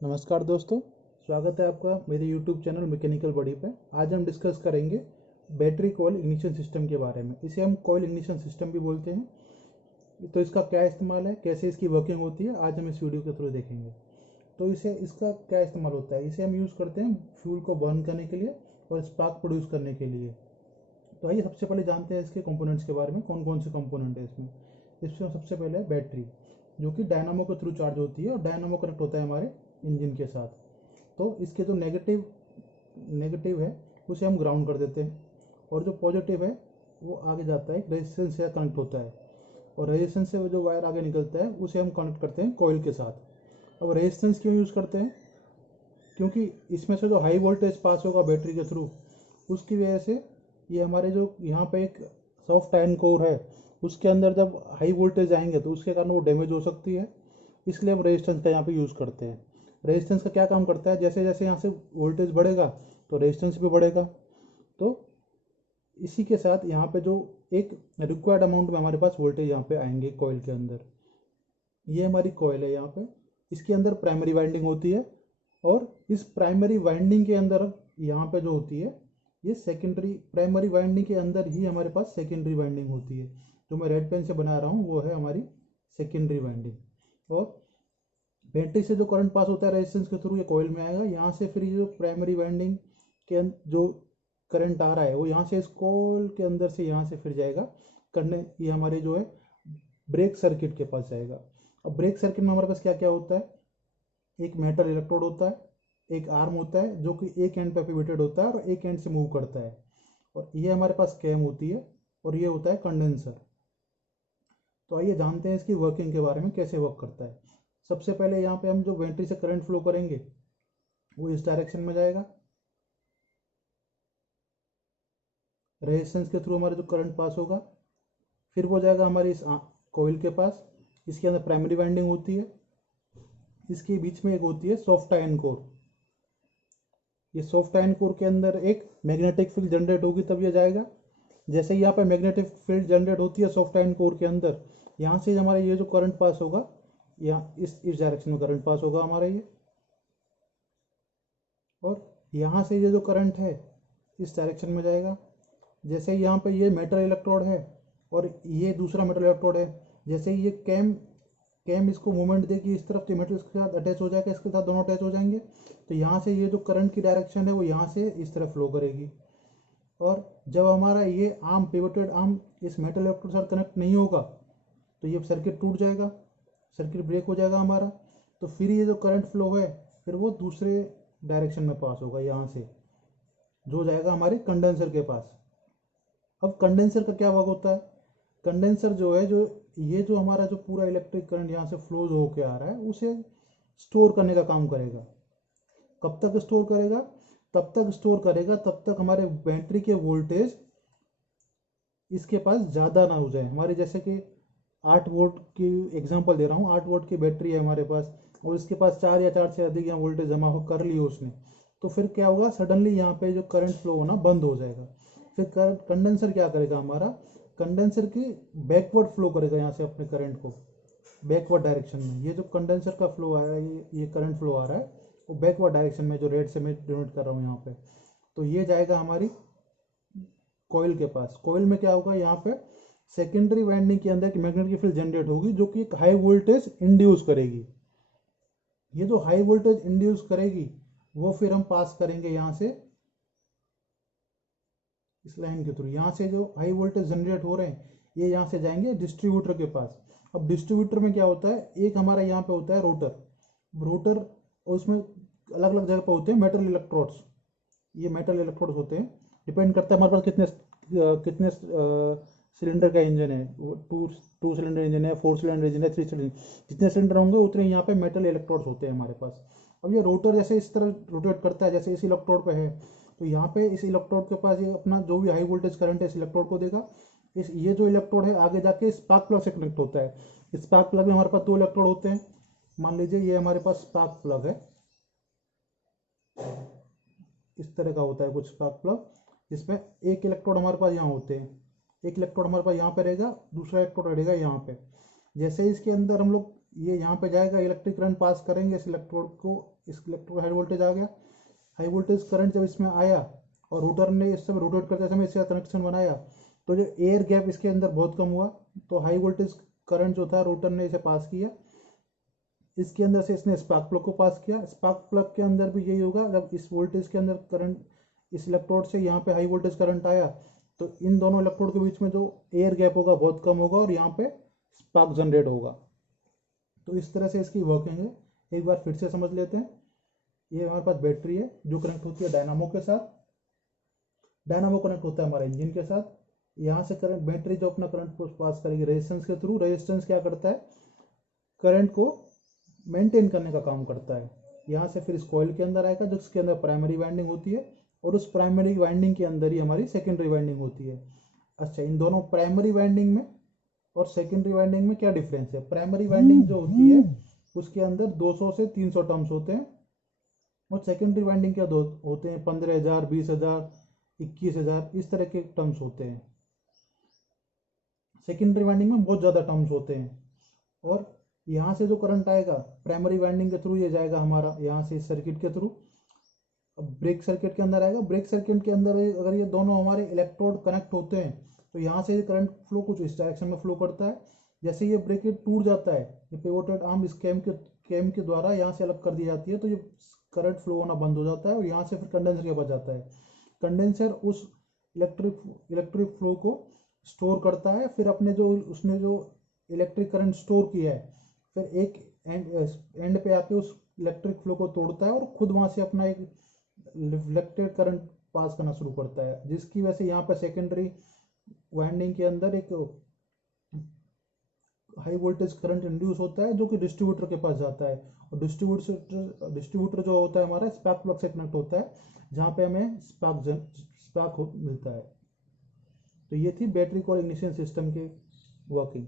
नमस्कार दोस्तों, स्वागत है आपका मेरे YouTube चैनल मैकेनिकल बॉडी पे। आज हम डिस्कस करेंगे बैटरी कॉइल इग्निशन सिस्टम के बारे में। इसे हम कॉइल इग्निशन सिस्टम भी बोलते हैं। तो इसका क्या इस्तेमाल है, कैसे इसकी वर्किंग होती है, आज हम इस वीडियो के थ्रू देखेंगे। तो इसका क्या इस्तेमाल होता है। इसे हम यूज़ करते हैं फ्यूल को बर्न करने के लिए और स्पार्क प्रोड्यूस करने के लिए। तो आइए सबसे पहले जानते हैं इसके कंपोनेंट्स के बारे में, कौन कौन से कंपोनेंट है इसमें। इसमें सबसे पहले है बैटरी, जो कि डायनामो के थ्रू चार्ज होती है और डायनामो कनेक्ट होता है हमारे इंजन के साथ। तो इसके जो नेगेटिव नेगेटिव है उसे हम ग्राउंड कर देते हैं, और जो पॉजिटिव है वो आगे जाता है, रेजिस्टेंस से कनेक्ट होता है, और रेजिस्टेंस से वो जो वायर आगे निकलता है उसे हम कनेक्ट करते हैं कॉइल के साथ। अब रेजिस्टेंस क्यों यूज़ करते हैं, क्योंकि इसमें से जो हाई वोल्टेज पास होगा बैटरी के थ्रू, उसकी वजह से ये हमारे जो यहाँ पे एक सॉफ्ट आयरन कोर है उसके अंदर जब हाई वोल्टेज आएंगे तो उसके कारण वो डैमेज हो सकती है। इसलिए हम रेजिस्टेंस का यहाँ पे यूज़ करते हैं। रेजिस्टेंस का क्या काम करता है, जैसे जैसे यहाँ से वोल्टेज बढ़ेगा तो रेजिस्टेंस भी बढ़ेगा। तो इसी के साथ यहाँ पे जो एक रिक्वायर्ड अमाउंट में हमारे पास वोल्टेज यहाँ पे आएंगे कॉइल के अंदर। ये हमारी कॉइल है यहाँ पे, इसके अंदर प्राइमरी वाइंडिंग होती है, और इस प्राइमरी वाइंडिंग के अंदर यहाँ पे जो होती है ये सेकेंडरी, प्राइमरी वाइंडिंग के अंदर ही हमारे पास सेकेंडरी वाइंडिंग होती है। जो मैं रेड पेन से बना रहा हूँ वो है हमारी सेकेंडरी वाइंडिंग। और बैटरी से जो करंट पास होता है रेजिस्टेंस के थ्रू ये कॉइल में आएगा। यहाँ से फिर ये जो प्राइमरी वाइंडिंग के जो करंट आ रहा है वो यहाँ से इस कॉइल के अंदर से यहाँ से फिर जाएगा करने, ये हमारे जो है ब्रेक सर्किट के पास जाएगा। अब ब्रेक सर्किट में हमारे पास क्या क्या होता है, एक मेटल इलेक्ट्रोड होता है, एक आर्म होता है जो कि एक एंड पे पिवटेड होता है और एक एंड से मूव करता है, और ये हमारे पास कैम होती है, और ये होता है कंडेंसर। तो आइए जानते हैं इसकी वर्किंग के बारे में, कैसे वर्क करता है। सबसे पहले यहाँ पे हम जो बैटरी से करंट फ्लो करेंगे वो इस डायरेक्शन में जाएगा। रेजिस्टेंस के थ्रू हमारा जो करंट पास होगा फिर वो जाएगा हमारी इस कॉइल के पास। इसके अंदर प्राइमरी वाइंडिंग होती है, इसके बीच में एक होती है सॉफ्ट आयरन कोर। ये सॉफ्ट आयरन कोर के अंदर एक मैग्नेटिक फील्ड जनरेट होगी तब ये जाएगा। जैसे ही यहाँ पे मैग्नेटिक फील्ड जनरेट होती है सॉफ्ट आयरन कोर के अंदर, यहाँ से हमारा ये जो करंट पास होगा, यहाँ इस डायरेक्शन में करंट पास होगा हमारा ये, और यहाँ से ये जो करंट है इस डायरेक्शन में जाएगा। जैसे ही यहाँ पे ये मेटल इलेक्ट्रोड है और ये दूसरा मेटल इलेक्ट्रोड है, जैसे ही ये कैम कैम इसको मूवमेंट देगी इस तरफ, तो मेटल इसके साथ अटैच हो जाएगा, इसके साथ दोनों अटैच हो जाएंगे। तो यहाँ से ये जो करंट की डायरेक्शन है वो यहाँ से इस तरफ फ्लो करेगी, और जब हमारा ये आर्म, पिवटेड आर्म इस मेटल इलेक्ट्रोड के साथ कनेक्ट नहीं होगा तो ये सर्किट टूट जाएगा, सर्किट ब्रेक हो जाएगा हमारा। तो फिर ये जो करंट फ्लो है फिर वो दूसरे डायरेक्शन में पास होगा, यहाँ से जो जाएगा हमारे कंडेंसर के पास। अब कंडेंसर का क्या वर्क होता है, कंडेंसर जो है, जो ये जो हमारा जो पूरा इलेक्ट्रिक करंट यहाँ से फ्लो होके आ रहा है उसे स्टोर करने का काम करेगा। कब तक स्टोर करेगा, तब तक स्टोर करेगा तब तक हमारे बैटरी के वोल्टेज इसके पास ज़्यादा ना हो जाए। हमारे जैसे कि 8 वोल्ट की एग्जांपल दे रहा हूँ, 8 वोल्ट की बैटरी है हमारे पास, और इसके पास 4 या 4 से अधिक यहाँ वोल्टेज जमा हो कर ली उसने, तो फिर क्या होगा, सडनली यहाँ पे जो करंट फ्लो होना बंद हो जाएगा। फिर कंडेंसर क्या करेगा, हमारा कंडेंसर की बैकवर्ड फ्लो करेगा यहाँ से अपने करंट को बैकवर्ड डायरेक्शन में। ये जो कंडेंसर का फ्लो आ रहा है, ये करंट फ्लो आ रहा है वो बैकवर्ड डायरेक्शन में, जो रेड से मैं डिनोट कर रहा हूँ यहाँ पे। तो ये जाएगा हमारी कॉइल के पास। कॉइल में क्या होगा, यहाँ पे सेकेंडरी वाइंडिंग के अंदर की मैग्नेटिक फील्ड जनरेट होगी जो कि एक हाई वोल्टेज इंड्यूस करेगी। ये जो हाई वोल्टेज इंड्यूस करेगी वो फिर हम पास करेंगे यहाँ से इस लाइन के थ्रू। यहाँ से जो हाई वोल्टेज जनरेट हो रहे हैं ये यहाँ से जाएंगे डिस्ट्रीब्यूटर के पास। अब डिस्ट्रीब्यूटर में क्या होता है, एक हमारा यहाँ पे होता है रोटर, रोटर, और उसमें अलग अलग जगह पे होते हैं मेटल इलेक्ट्रोड्स। ये मेटल इलेक्ट्रोड्स होते हैं, डिपेंड करता है हमारे पास कितने सिलेंडर का इंजन है, वो टू सिलेंडर इंजन है, 4 सिलेंडर इंजन है, 3 सिलेंडर, जितने सिलेंडर होंगे उतने यहाँ पे मेटल इलेक्ट्रोड्स होते हैं हमारे पास। अब ये रोटर जैसे इस तरह रोटेट करता है, जैसे इस इलेक्ट्रोड पे है, तो यहाँ पे इस इलेक्ट्रोड के पास ये अपना जो भी हाई वोल्टेज करंट है इस इलेक्ट्रोड को देगा। ये जो इलेक्ट्रोड है आगे जाके स्पार्क प्लग से कनेक्ट होता है। स्पार्क प्लग में हमारे पास 2 इलेक्ट्रोड होते हैं। मान लीजिए ये हमारे पास स्पार्क प्लग है, इस तरह का होता है कुछ स्पार्क प्लग, जिसमें एक इलेक्ट्रोड हमारे पास यहाँ होते हैं, एक इलेक्ट्रोड हमारे पास यहाँ पे रहेगा, दूसरा इलेक्ट्रोड रहेगा यहाँ पे। जैसे इसके अंदर हम लोग ये यहाँ पे जाएगा, इलेक्ट्रिक करंट पास करेंगे इस इलेक्ट्रोड को, इस इलेक्ट्रोड हाई वोल्टेज आ गया, हाई वोल्टेज करंट जब इसमें आया और रोटर ने इस समय रोटेट करते समय इसका कनेक्शन बनाया, तो जो एयर गैप इसके अंदर बहुत कम हुआ, तो हाई वोल्टेज करंट जो था रोटर ने इसे पास किया, इसके अंदर से इसने स्पार्क प्लग को पास किया। स्पार्क प्लग के अंदर भी यही होगा, जब इस वोल्टेज के अंदर करंट इस इलेक्ट्रोड से यहाँ पे हाई वोल्टेज करंट आया, तो इन दोनों इलेक्ट्रोड के बीच में जो एयर गैप होगा बहुत कम होगा और यहाँ पे स्पार्क जनरेट होगा। तो इस तरह से इसकी वर्किंग है, एक बार फिर से समझ लेते हैं। ये हमारे पास बैटरी है जो कनेक्ट होती है डायनामो के साथ, डायनामो कनेक्ट होता है हमारे इंजन के साथ। यहाँ से करंट, बैटरी जो अपना करंट पास करेगी रेजिस्टेंस के थ्रू, रेजिस्टेंस क्या करता है, करंट को मेंटेन करने का काम करता है। यहाँ से फिर इस कॉइल के अंदर आएगा जिसके अंदर प्राइमरी वाइंडिंग होती है, और उस प्राइमरी वाइंडिंग के अंदर ही हमारी सेकेंडरी वाइंडिंग होती है। अच्छा, इन दोनों प्राइमरी वाइंडिंग में और सेकेंडरी वाइंडिंग में क्या डिफरेंस है? प्राइमरी वाइंडिंग जो होती है उसके अंदर 200 से 300 टर्म्स होते हैं, और सेकेंडरी वाइंडिंग क्या होते हैं 15,000, 20,000, 21,000 इस तरह के टर्म्स होते हैं। सेकेंडरी वाइंडिंग में बहुत ज़्यादा टर्म्स होते हैं। और यहाँ से जो करंट आएगा प्राइमरी वाइंडिंग के थ्रू ये जाएगा हमारा यहाँ से इस सर्किट के थ्रू, अब ब्रेक सर्किट के अंदर आएगा। ब्रेक सर्किट के अंदर अगर ये दोनों हमारे इलेक्ट्रोड कनेक्ट होते हैं तो यहाँ से ये करंट फ्लो कुछ इस डायरेक्शन में फ्लो करता है। जैसे ये ब्रेकेट टूट जाता है, ये पिवोटेड आर्म इस कैम के द्वारा यहाँ से अलग कर दी जाती है, तो ये करंट फ्लो होना बंद हो जाता है और यहाँ से फिर कंडेंसर के पास जाता है। कंडेंसर उस इलेक्ट्रिक फ्लो को स्टोर करता है, फिर अपने जो उसने जो इलेक्ट्रिक करंट स्टोर किया है फिर एक एंड पे आके उस इलेक्ट्रिक फ्लो को तोड़ता है और खुद वहाँ से अपना एक रिफ्लेक्टेड करंट पास करना शुरू करता है, जिसकी वजह से यहाँ पर सेकेंडरी वाइंडिंग के अंदर एक हाई वोल्टेज करंट इंड्यूस होता है जो कि डिस्ट्रीब्यूटर के पास जाता है। और डिस्ट्रीब्यूटर जो होता है हमारा स्पार्क प्लग से कनेक्ट होता है, जहाँ पे हमें स्पार्क मिलता है। तो ये थी बैटरी कॉइल इग्निशन सिस्टम की वर्किंग।